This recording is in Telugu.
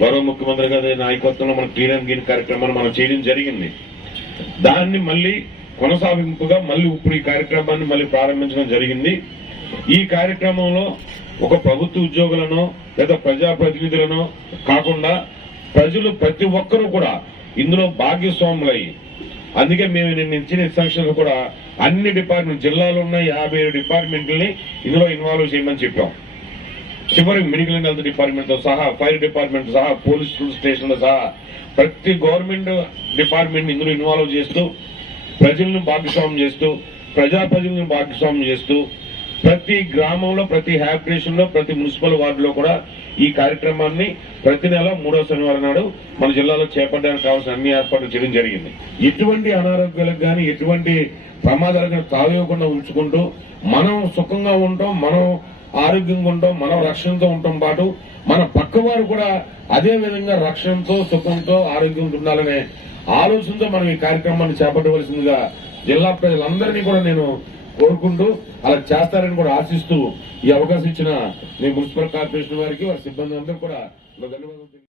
గౌరవ ముఖ్యమంత్రి గారి నాయకత్వంలో మన క్లీన్ అండ్ గ్రీన్ కార్యక్రమాన్ని మనం చేయడం జరిగింది. దాన్ని మళ్ళీ కొనసాగింపుగా మళ్ళీ ఇప్పుడు ఈ కార్యక్రమాన్ని మళ్ళీ ప్రారంభించడం జరిగింది. ఈ కార్యక్రమంలో ఒక ప్రభుత్వ ఉద్యోగులను లేదా ప్రజాప్రతినిధులను కాకుండా ప్రజలు ప్రతి ఒక్కరూ కూడా ఇందులో భాగస్వాములయ్యి, అందుకే మేము నిన్న ఇచ్చిన ఇన్స్ట్రక్షన్ కూడా అన్ని డిపార్ట్మెంట్ జిల్లాలో ఉన్న 57 డిపార్ట్మెంట్లని ఇందులో ఇన్వాల్వ్ చేయమని చెప్పాం. చివరికి మెడికల్ అండ్ హెల్త్ డిపార్ట్మెంట్ తో సహా, ఫైర్ డిపార్ట్మెంట్ సహా, పోలీస్ స్టేషన్లు సహా ప్రతి గవర్నమెంట్ డిపార్ట్మెంట్ ఇందులో ఇన్వాల్వ్ చేస్తూ ప్రజలను భాగస్వామ్యం చేస్తూ ప్రజాప్రతినిధులను భాగస్వామ్యం చేస్తూ ప్రతి గ్రామంలో, ప్రతి హ్యాబిటేషన్ లో, ప్రతి మున్సిపల్ వార్డులో కూడా ఈ కార్యక్రమాన్ని ప్రతి నెల 3వ శనివారం నాడు మన జిల్లాలో చేపట్టడానికి కావాల్సిన అన్ని ఏర్పాట్లు చేయడం జరిగింది. ఎటువంటి అనారోగ్యాలకు గానీ ఎటువంటి ప్రమాదాలకు తావివ్వకుండా ఉంచుకుంటూ మనం సుఖంగా ఉంటాం, మనం ఆరోగ్యంగా ఉంటాం, మనం రక్షణతో ఉంటాం పాటు మన పక్కవారు కూడా అదే విధంగా రక్షణతో, సుఖంతో, ఆరోగ్యంతో ఉండాలనే ఆలోచనతో మనం ఈ కార్యక్రమాన్ని చేపట్టవలసిందిగా జిల్లా ప్రజలందరినీ కూడా నేను కోరుకుంటూ అలా చేస్తారని కూడా ఆశిస్తూ ఈ అవకాశం ఇచ్చిన మీ మున్సిపల్ కార్పొరేషన్ వారికి, వారి సిబ్బంది అందరూ కూడా ధన్యవాదాలు.